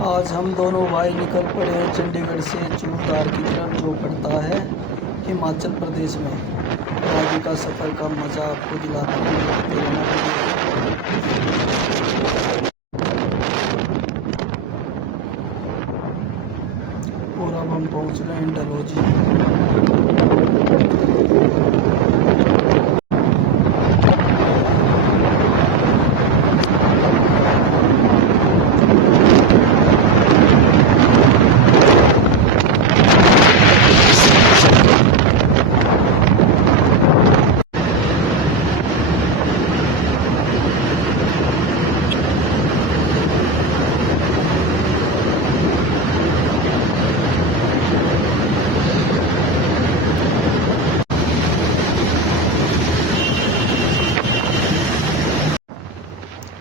आज हम दोनों भाई निकल पड़े हैं चंडीगढ़ से चूड़धार की तरफ, जो पड़ता है हिमाचल प्रदेश में। और आगे का सफ़र का मज़ा आपको दिलाते हैं, देखते रहना वीडियो। और अब हम पहुंच रहे हैं डलहौजी।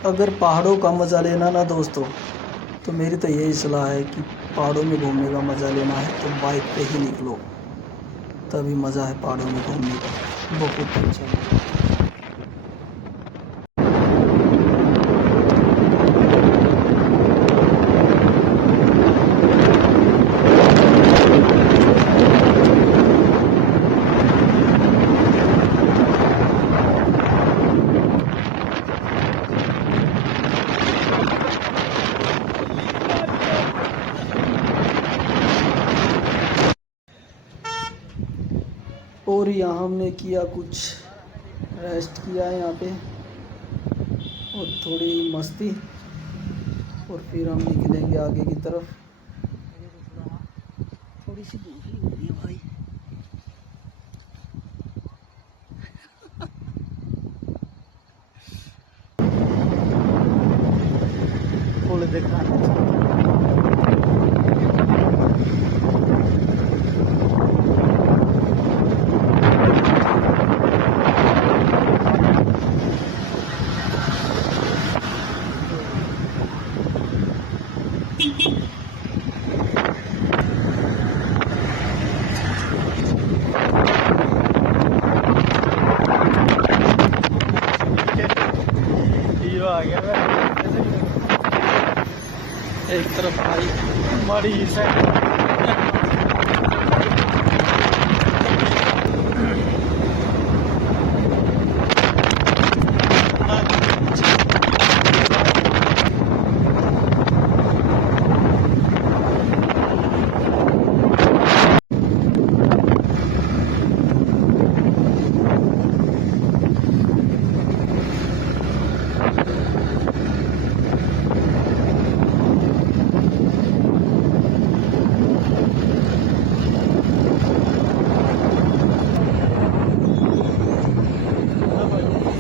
अगर पहाड़ों का मज़ा लेना ना दोस्तों, तो मेरी तो यही सलाह है कि पहाड़ों में घूमने का मज़ा लेना है तो बाइक पे ही निकलो, तभी मज़ा है पहाड़ों में घूमने का। बहुत अच्छा मज़ा। और यहाँ हमने किया कुछ रेस्ट किया है यहाँ पे और थोड़ी मस्ती, और फिर हम निकलेंगे आगे की तरफ। थोड़ी सी दूरी हो रही है भाई। फूल देखना आ गया एक तरफ भाई माड़ी से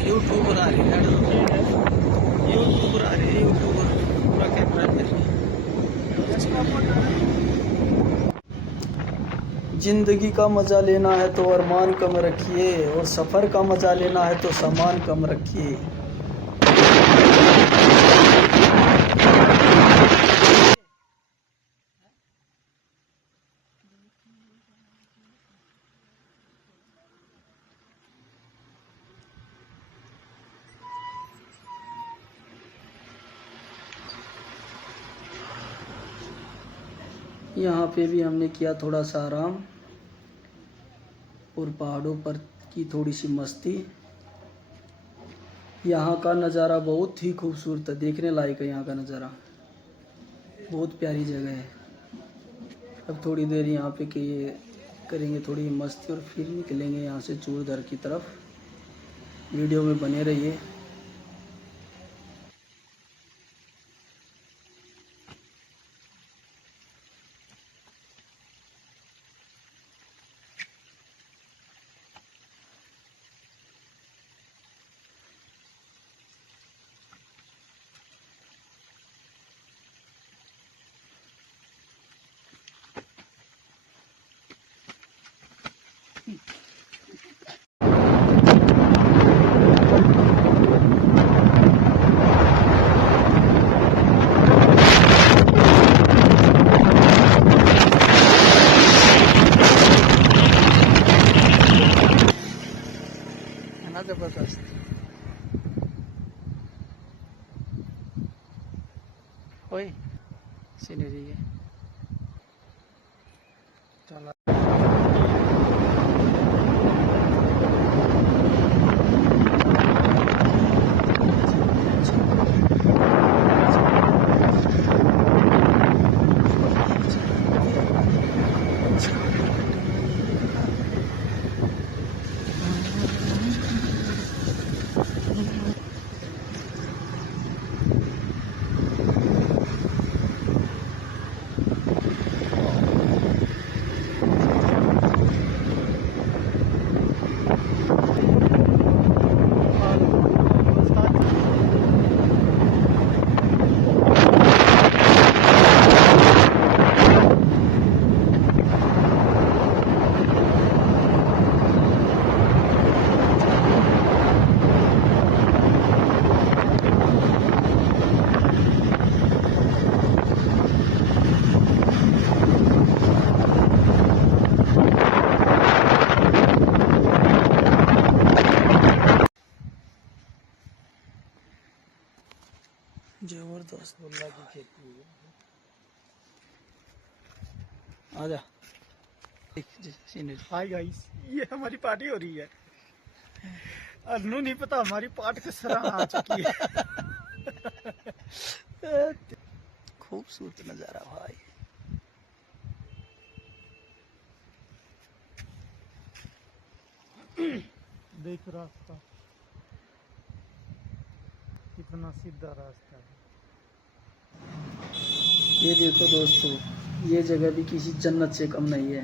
यूट्यूबर आ रही है, यूट्यूबर आ रही है, यूट्यूबर पूरा कैमरा कर रही है। जिंदगी का मज़ा लेना है तो अरमान कम रखिए, और सफ़र का मज़ा लेना है तो सामान कम रखिए। यहाँ पे भी हमने किया थोड़ा सा आराम और पहाड़ों पर की थोड़ी सी मस्ती। यहाँ का नज़ारा बहुत ही खूबसूरत है, देखने लायक है। यहाँ का नज़ारा बहुत प्यारी जगह है। अब थोड़ी देर यहाँ पे करेंगे थोड़ी मस्ती और फिर निकलेंगे यहाँ से चूड़धार की तरफ। वीडियो में बने रहिए। जबरदस्त। ओए सीनरी है। चला जबरदस्त गुल्ला की खेती है। आजा सीनरी। हाय गाइस, ये हमारी पार्टी हो रही है। अनु नहीं पता हमारी पार्ट किस तरह आ चुकी है। खूबसूरत नज़ारा भाई। देख रास्ता कितना सीधा रास्ता है। ये देखो दोस्तों, ये जगह भी किसी जन्नत से कम नहीं है।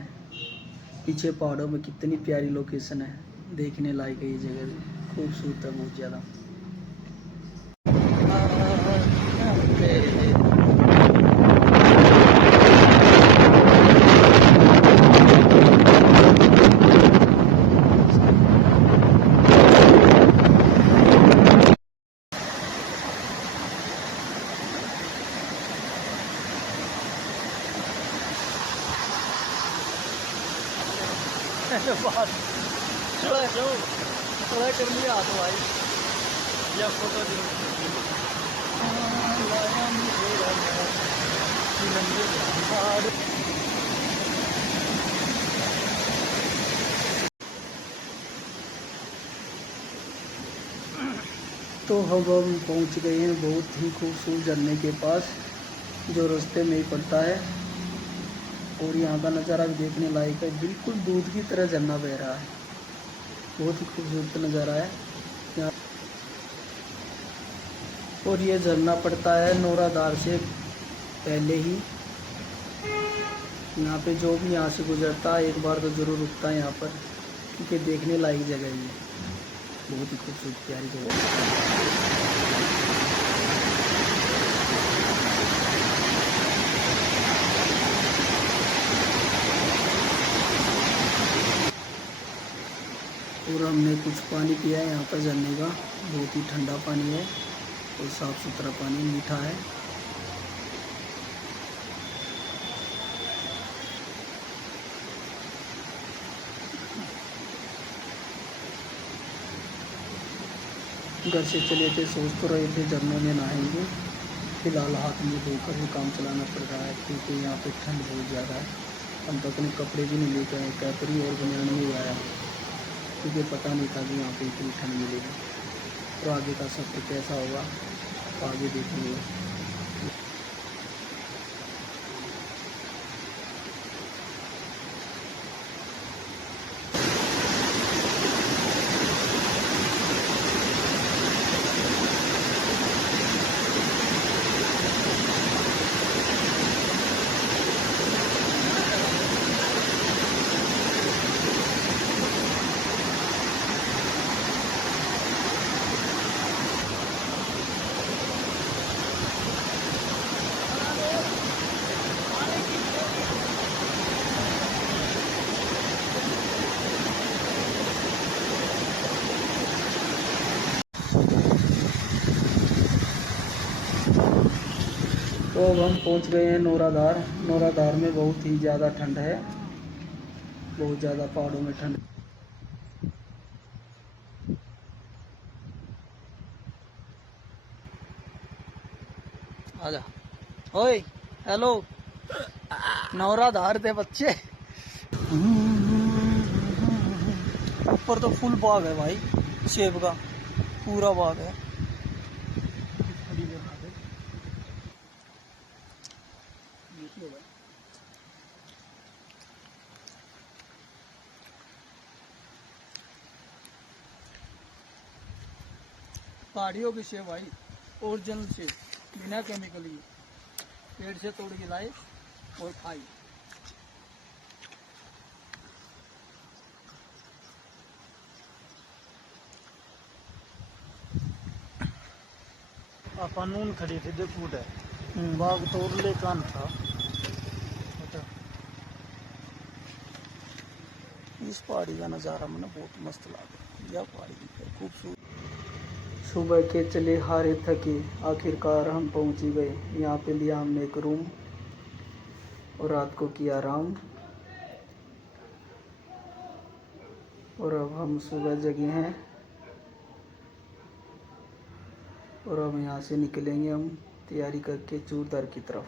पीछे पहाड़ों में कितनी प्यारी लोकेशन है, देखने लायक है। ये जगह भी खूबसूरत है बहुत ज़्यादा। थोड़ा कर लिया हाथ भाई, या फोटो तो हम पहुंच गए हैं बहुत ही खूबसूरत झरने के पास, जो रास्ते में ही पड़ता है। और यहाँ का नज़ारा भी देखने लायक है। बिल्कुल दूध की तरह झरना बह रहा है। बहुत ही खूबसूरत नज़ारा है यहाँ। और ये झरना पड़ता है नौराधार से पहले ही। यहाँ पे जो भी यहाँ से गुजरता है एक बार तो ज़रूर रुकता है यहाँ पर, क्योंकि देखने लायक जगह है ये। बहुत ही खूबसूरत प्यारी जगह है। और हमने कुछ पानी पिया है यहाँ पर झरने का। बहुत ही ठंडा पानी है और साफ़ सुथरा पानी, मीठा है। घर से चले थे, सोच तो रहे थे झरनों में नहाएंगे। फिलहाल हाथ मुँह धोकर ही काम चलाना पड़ रहा है, क्योंकि यहाँ पे ठंड बहुत ज़्यादा है। हम तो अपने कपड़े भी नहीं लेकर आए, कैपरी और बनियान में आया, क्योंकि पता नहीं था कि यहाँ पे इतनी ठंड मिलेगी। तो आगे का सफ़र कैसा होगा तो आगे देखेंगे। तो अब हम पहुंच गए हैं नौराधार। नौराधार में बहुत ही ज़्यादा ठंड है, बहुत ज़्यादा पहाड़ों में ठंड। आजा ओए। हेलो नौरा धार थे बच्चे। ऊपर तो फुल बाग है भाई, सेब का पूरा बाग है। पहाड़ियों की सेब भाई, ओरिजिनल सेब, बिना केमिकल की, पेड़ से तोड़ के लाए और खाई। अपन नून खड़ी थी देख उधर बाग तोड़ ले कान था। इस पहाड़ी का नज़ारा मुझे बहुत मस्त लगा। यह पहाड़ी है खूबसूरत। सुबह के चले हारे थके, आखिरकार हम पहुंच ही गए। यहाँ पे लिया हमने एक रूम और रात को किया आराम। और अब हम सुबह जगे हैं और अब यहाँ से निकलेंगे हम तैयारी करके चूरदर की तरफ।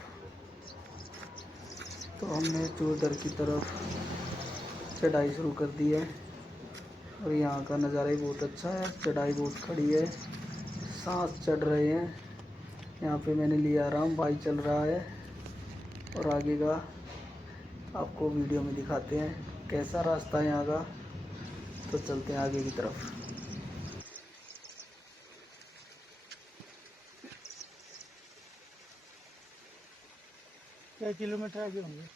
तो हमने चूरदर की तरफ चढ़ाई शुरू कर दी है और यहाँ का नज़ारा ही बहुत अच्छा है। चढ़ाई बहुत खड़ी है, सांस चढ़ रहे हैं। यहाँ पे मैंने लिया आराम, बाइक चल रहा है और आगे का आपको वीडियो में दिखाते हैं कैसा रास्ता है यहाँ का। तो चलते हैं आगे की तरफ। क्या किलोमीटर आगे होंगे?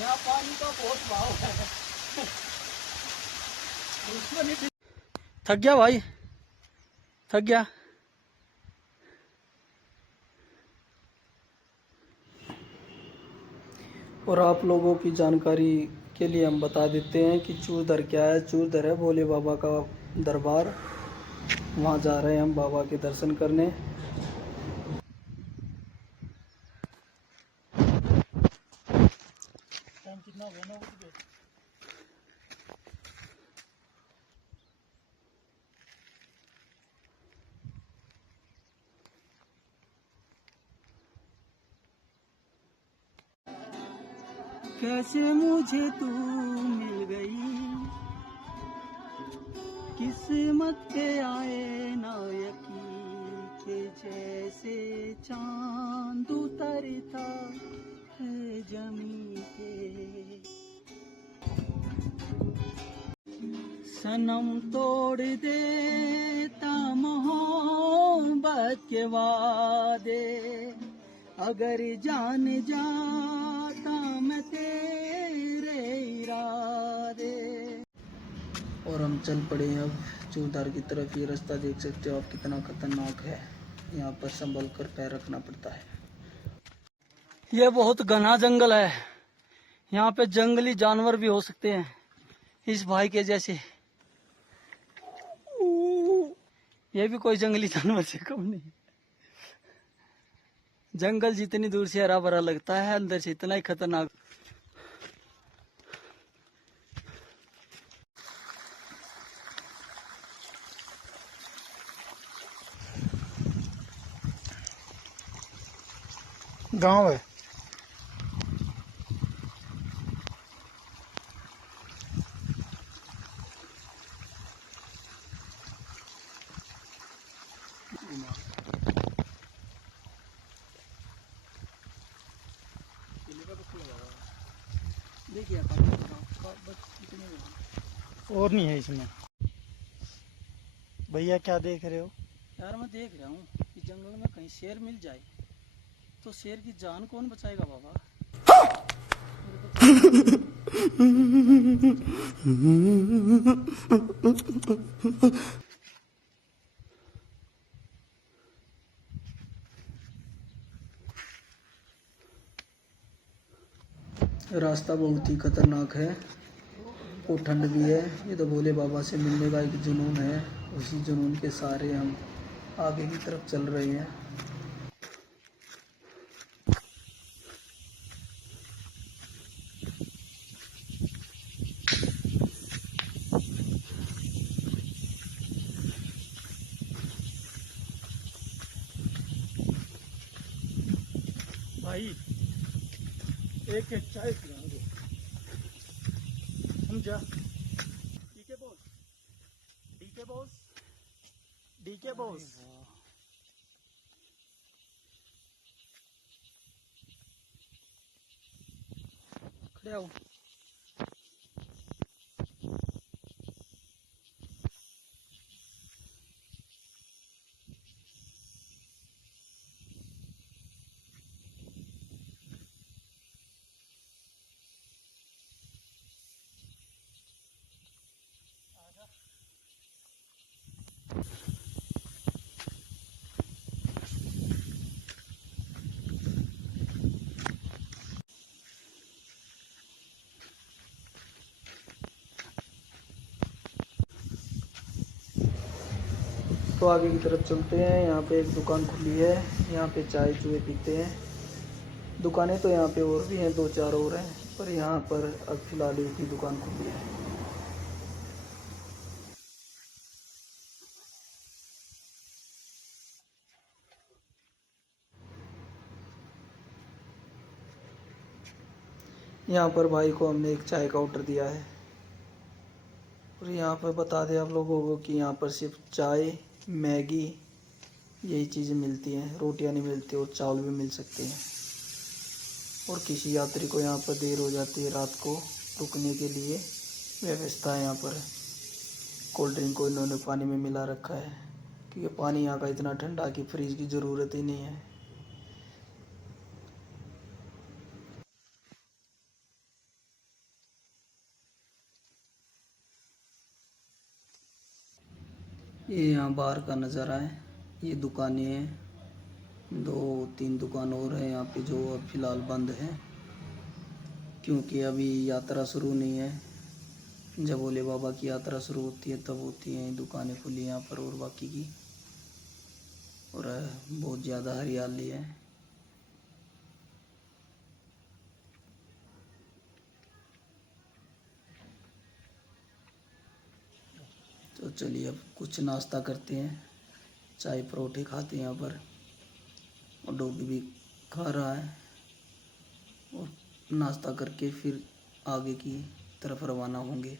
यहाँ पानी का बहुत भाव है। थक गया भाई, थक गया। और आप लोगों की जानकारी के लिए हम बता देते हैं कि चूरदर क्या है। चूरदर है भोले बाबा का दरबार। वहाँ जा रहे हैं हम बाबा के दर्शन करने। टाइम कितना हो गया? 9 बज गए। कैसे मुझे तू मिल गई, किस्मत के आए नायकी के जैसे चांद उतरता है जमी पे। सनम तोड़ देता मोहब्बत के वादे, अगर जान जाता मैं तेरे इरादे। और हम चल पड़े हैं अब चूरदार की तरफ। ये रास्ता देख सकते हो आप कितना खतरनाक है, यहाँ पर संभल कर पैर रखना पड़ता है। ये बहुत घना जंगल है, यहाँ पे जंगली जानवर भी हो सकते हैं इस भाई के जैसे। ये भी कोई जंगली जानवर से कम नहीं। जंगल जितनी दूर से हरा भरा लगता है, अंदर से इतना ही खतरनाक। गांव है। देखिए और नहीं है इसमें। भैया क्या देख रहे हो? यार मैं देख रहा हूँ कि जंगल में कहीं शेर मिल जाए तो शेर की जान कौन बचाएगा बाबा? रास्ता बहुत ही खतरनाक है और ठंड भी है। ये तो भोले बाबा से मिलने का एक जुनून है, उसी जुनून के सहारे हम आगे की तरफ चल रहे हैं। भाई एक चाय पिला दो, समझा? ठीक है बॉस, ठीक है बॉस, ठीक है बॉस। खड़े आओ। तो आगे की तरफ चलते हैं। यहाँ पे एक दुकान खुली है, यहाँ पे चाय चूहे पीते हैं। दुकानें तो यहाँ पे और भी हैं, 2-4 और हैं, पर यहाँ पर अब फिलहाल एक ही दुकान खुली है। यहाँ पर भाई को हमने एक चाय का ऑर्डर दिया है और यहाँ पर बता दें आप लोगों को कि यहाँ पर सिर्फ चाय, मैगी यही चीज़ें मिलती हैं, रोटियाँ नहीं मिलती और चावल भी मिल सकते हैं। और किसी यात्री को यहाँ पर देर हो जाती है रात को रुकने के लिए, व्यवस्था है यहाँ पर। कोल्ड ड्रिंक को इन्होंने पानी में मिला रखा है क्योंकि पानी यहाँ का इतना ठंडा कि फ्रीज की ज़रूरत ही नहीं है। ये यहाँ बाहर का नज़ारा है, ये दुकानें हैं, 2-3 दुकान और हैं यहाँ पे जो अब फ़िलहाल बंद है क्योंकि अभी यात्रा शुरू नहीं है। जब भोले बाबा की यात्रा शुरू होती है तब होती हैं दुकानें खुली यहाँ पर और बाकी की। और बहुत ज़्यादा हरियाली है। तो चलिए अब कुछ नाश्ता करते हैं, चाय परोठे खाते हैं यहाँ पर और डॉगी भी खा रहा है और नाश्ता करके फिर आगे की तरफ रवाना होंगे।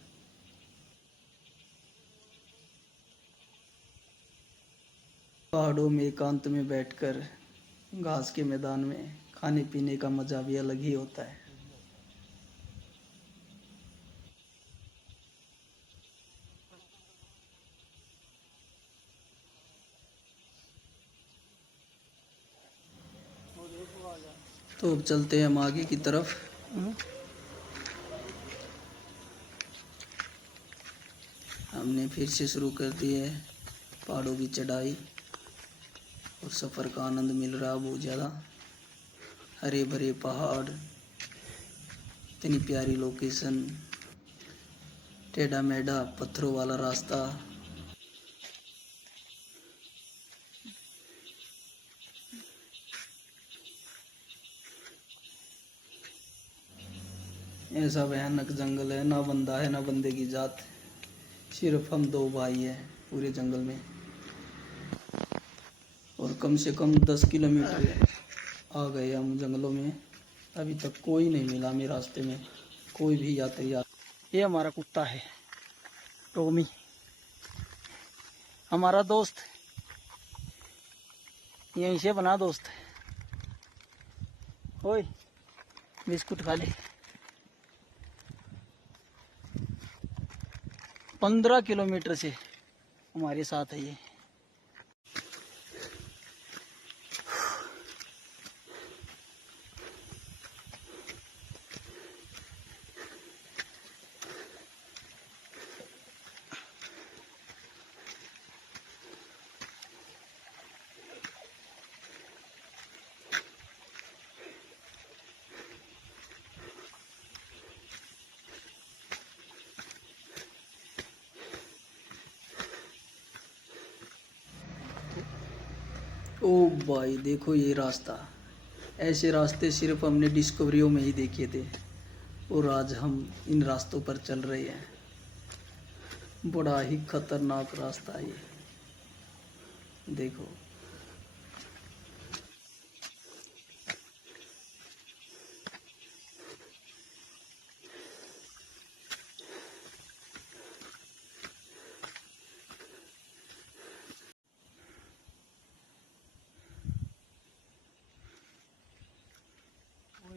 पहाड़ों में एकांत में बैठकर घास के मैदान में खाने पीने का मज़ा भी अलग ही होता है। तो अब चलते हैं हम आगे की तरफ। हमने फिर से शुरू कर दी है पहाड़ों की चढ़ाई और सफ़र का आनंद मिल रहा है बहुत ज़्यादा। हरे भरे पहाड़, इतनी प्यारी लोकेशन, टेढ़ा मेढ़ा पत्थरों वाला रास्ता। ऐसा भयानक जंगल है, ना बंदा है ना बंदे की जात, सिर्फ हम 2 भाई हैं पूरे जंगल में। और कम से कम 10 किलोमीटर आ गए हम जंगलों में, अभी तक कोई नहीं मिला हमें रास्ते में, कोई भी यात्री। ये हमारा कुत्ता है टॉमी, हमारा दोस्त, यहीं से बना दोस्त। ओए बिस्कुट खा ले। 15 किलोमीटर से हमारे साथ है ये। ओ भाई देखो ये रास्ता, ऐसे रास्ते सिर्फ हमने डिस्कवरियों में ही देखे थे और आज हम इन रास्तों पर चल रहे हैं। बड़ा ही खतरनाक रास्ता है ये, देखो।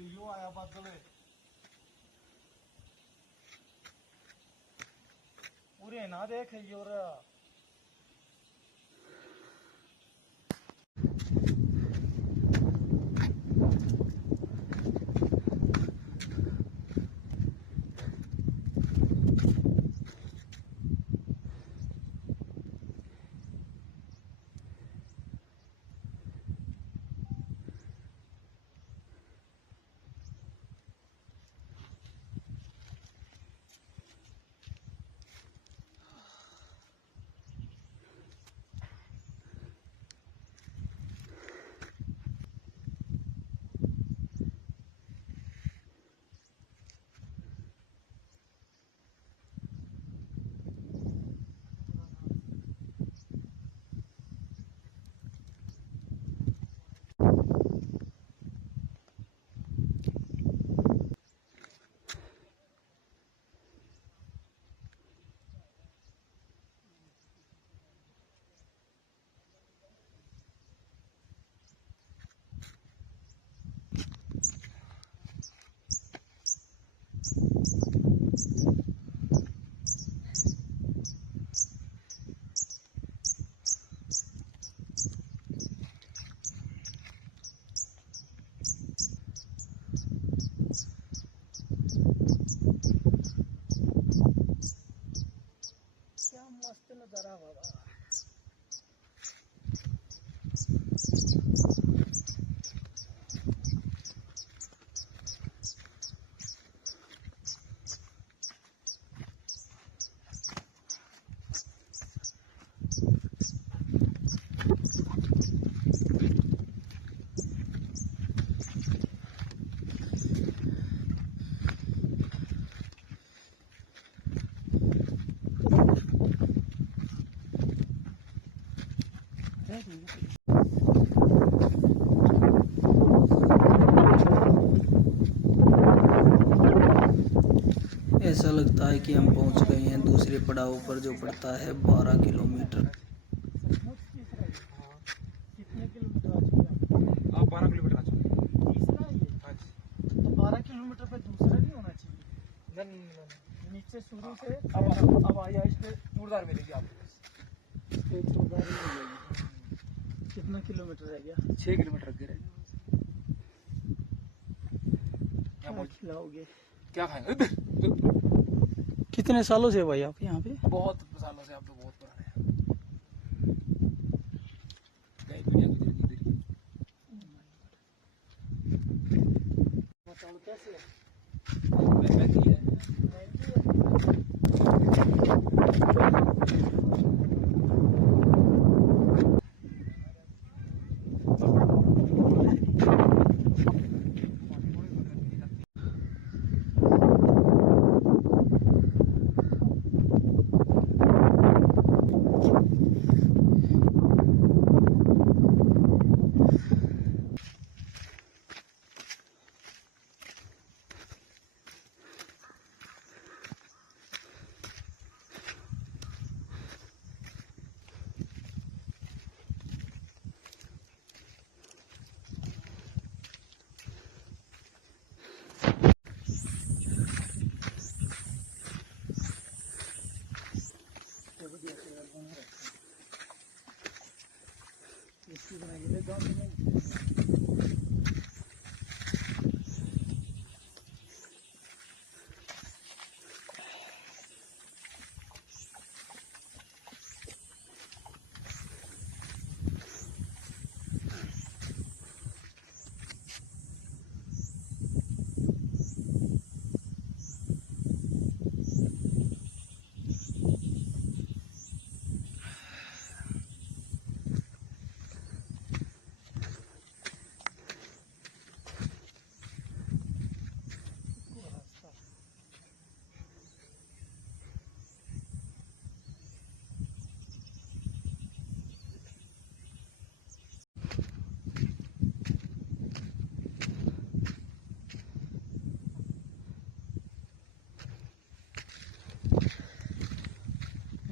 यो आया बादल पूरे ना देख यो रे। क्या मस्त नजारा बाबा। ऐसा लगता है कि हम पहुंच गए हैं दूसरे पड़ाव पर, जो पड़ता है 12 किलोमीटर। कितने किलोमीटर आ चुके हैं आप? 12 किलोमीटर आ चुके हैं। तीसरा है ये? हाँ जी। तो 12 किलोमीटर पे दूसरा नहीं होना चाहिए? नहीं, नीचे शुरू से अब आया इस पे जोरदार मिलेगी आपको। इस पे जोरदार ही मिलेगी। कितना किलोमीटर रह गया? 6 किलोमीटर आगे रह गया। क्या खिलाओगे? क्या खाएंगे? कितने सालों से भाई आप यहाँ पे? बहुत सालों से, आप तो बहुत पुराने हैं। कई दुनिया गुजरी गुजरी। बताओ कैसे है? महंगी है। इसकी बनाइए गाँव में।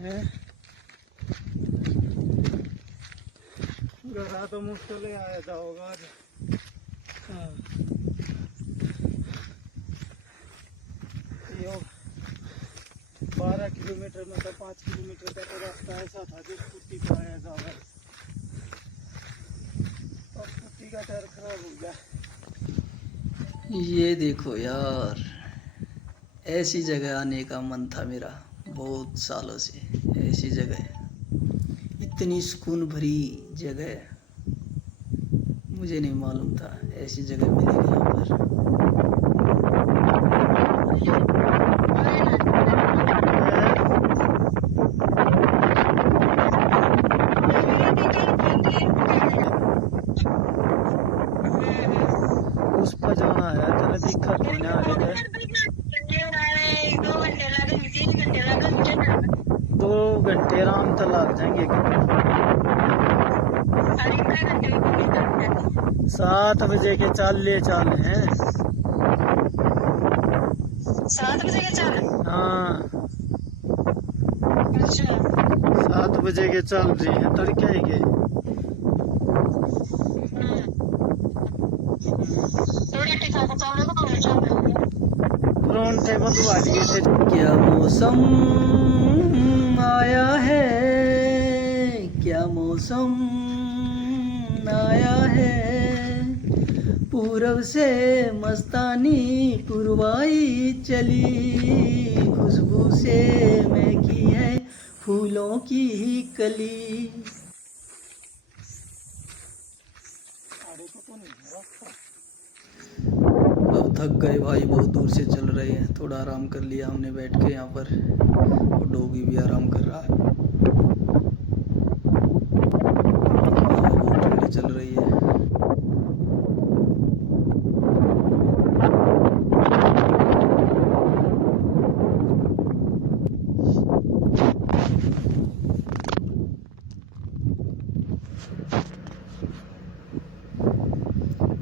हैं घरा तो मुश्किल ही आया था होगा आज। हाँ। यो 12 किलोमीटर मतलब 5 किलोमीटर का तो रास्ता ऐसा था जो स्कूटी पर आया था बस। और स्कूटी का टायर खराब हो गया। ये देखो यार, ऐसी जगह आने का मन था मेरा बहुत सालों से। ऐसी जगह, इतनी सुकून भरी जगह, मुझे नहीं मालूम था ऐसी जगह मिलेगी यहाँ पर। उस पर जाना है चलो दिक्कत होने वाली है। 2 घंटे आराम तो लग जाएंगे। 7 बजे के चल हैं। 7 बजे के चल। हाँ अच्छा 7 बजे के चल रही हैं तड़के ही के। थोड़ी टिका को चल रहे तो चल परोंठे बनवा लिए थे। क्या मौसम आया है, क्या मौसम आया है, पूरब से मस्तानी पुरवाई चली, खुशबू से महकी है फूलों की कली। अब थक गए भाई, बहुत दूर से चल रहे हैं, थोड़ा आराम कर लिया हमने बैठ के यहाँ पर, और डोगी भी आराम कर रहा है। हवा बहुत ठंडी चल रही है।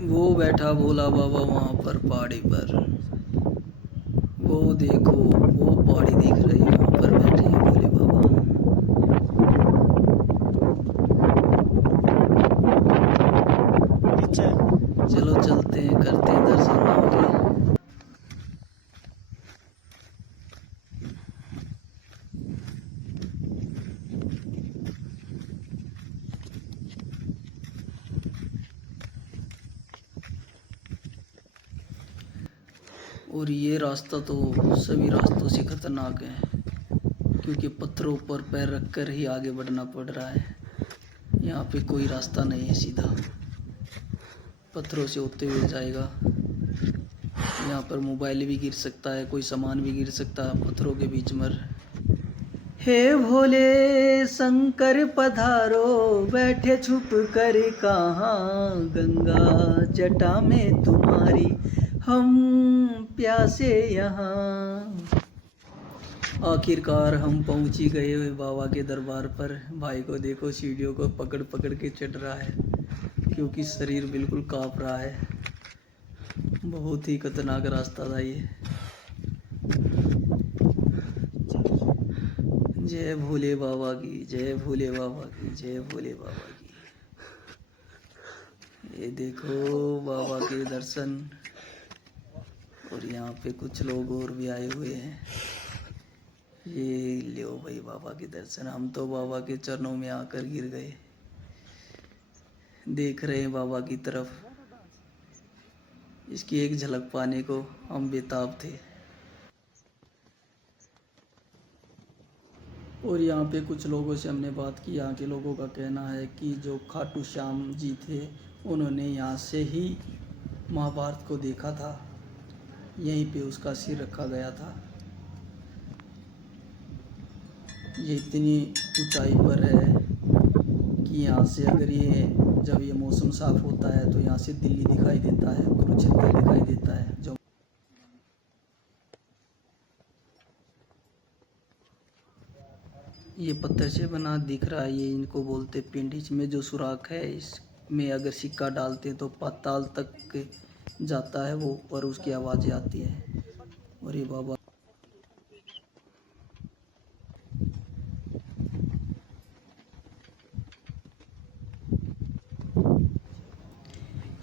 वो बैठा भोला बाबा वहाँ पर पहाड़ी पर, वो देखो वो पहाड़ी दिख रही है, वहाँ पर बैठे हैं भोले बाबा। पीछे चलो चलते हैं, करते हैं दर्शन वहाँ के। और ये रास्ता तो सभी रास्तों से खतरनाक है, क्योंकि पत्थरों पर पैर रखकर ही आगे बढ़ना पड़ रहा है। यहाँ पे कोई रास्ता नहीं है सीधा, पत्थरों से होते हुए जाएगा। यहाँ पर मोबाइल भी गिर सकता है, कोई सामान भी गिर सकता है पत्थरों के बीच में। हे भोले शंकर पधारो, बैठे छुप कर कहाँ, गंगा जटा में तुम्हारी हम प्यासे यहाँ। आखिरकार हम पहुँच ही गए हुए बाबा के दरबार पर। भाई को देखो सीढ़ियों को पकड़ पकड़ के चढ़ रहा है, क्योंकि शरीर बिल्कुल काँप रहा है। बहुत ही खतरनाक रास्ता था ये। जय भोले बाबा की, जय भोले बाबा की, जय भोले बाबा की। ये देखो बाबा के दर्शन, और यहाँ पे कुछ लोग और भी आए हुए हैं। ये लो भाई बाबा के दर्शन। हम तो बाबा के चरणों में आकर गिर गए, देख रहे हैं बाबा की तरफ। इसकी एक झलक पाने को हम बेताब थे। और यहाँ पे कुछ लोगों से हमने बात की। यहाँ के लोगों का कहना है कि जो खाटू श्याम जी थे, उन्होंने यहाँ से ही महाभारत को देखा था, यहीं पे उसका सिर रखा गया था। ये इतनी ऊंचाई पर है कि यहाँ से अगर ये जब ये मौसम साफ होता है तो यहाँ से दिल्ली दिखाई देता है, कुरुक्षेत्र दिखाई देता है। जो ये पत्थर से बना दिख रहा है, ये इनको बोलते पिंड। इसमें जो सुराख है, इसमें अगर सिक्का डालते हैं तो पाताल तक जाता है वो, और उसकी आवाज़ें आती है। और ये बाबा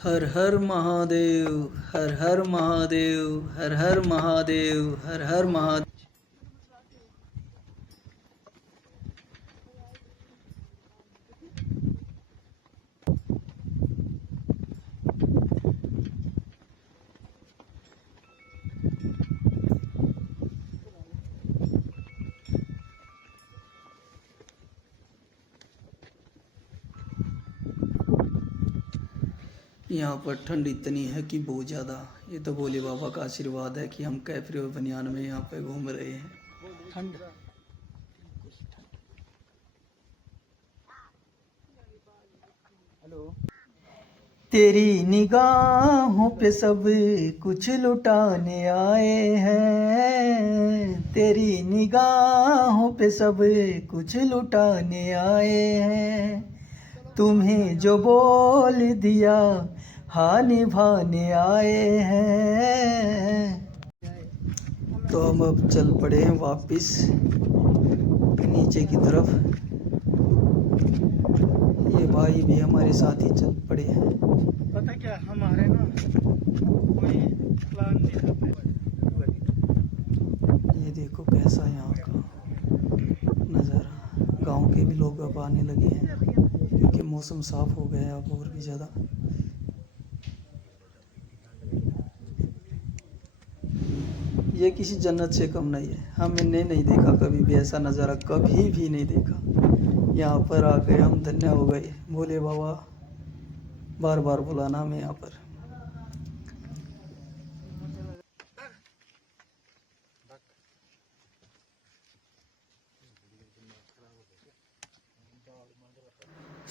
हर हर महादेव, हर हर महादेव, हर हर महादेव, हर हर महादेव। यहाँ पर ठंड इतनी है कि बहुत ज़्यादा। ये तो भोले बाबा का आशीर्वाद है कि हम कैफरे और बनियान में यहाँ पे घूम रहे हैं। ठंड हेलो। तेरी निगाहों पे सब कुछ लुटाने आए हैं, तेरी निगाहों पे सब कुछ लुटाने आए हैं, तुम्हें जो बोल दिया हाँ निभाने आए हैं। तो हम अब चल पड़े हैं वापस नीचे की तरफ। ये भाई भी हमारे साथ ही चल पड़े हैं। पता क्या हमारे ना कोई प्लान नहीं था। ये देखो कैसा यहाँ का नज़ारा। गांव के भी लोग अब आने लगे हैं क्योंकि मौसम साफ हो गया है अब और भी ज़्यादा। ये किसी जन्नत से कम नहीं है। हमने नहीं देखा कभी भी ऐसा नज़ारा, कभी भी नहीं देखा। यहाँ पर आकर हम धन्य हो गए। भोले बाबा बार बार बुलाना हमें यहाँ पर।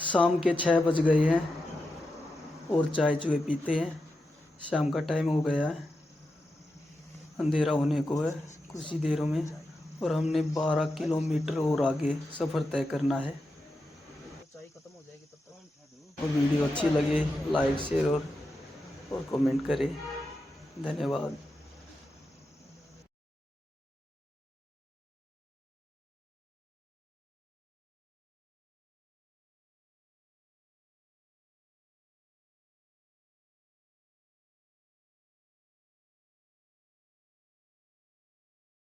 शाम के 6 बज गए हैं और चाय चुए पीते हैं। शाम का टाइम हो गया है, अंधेरा होने को है कुछ ही देरों में, और हमने 12 किलोमीटर और आगे सफ़र तय करना है। चाय खत्म हो जाएगी तब तक। और वीडियो अच्छी लगे लाइक शेयर और कमेंट करें। धन्यवाद।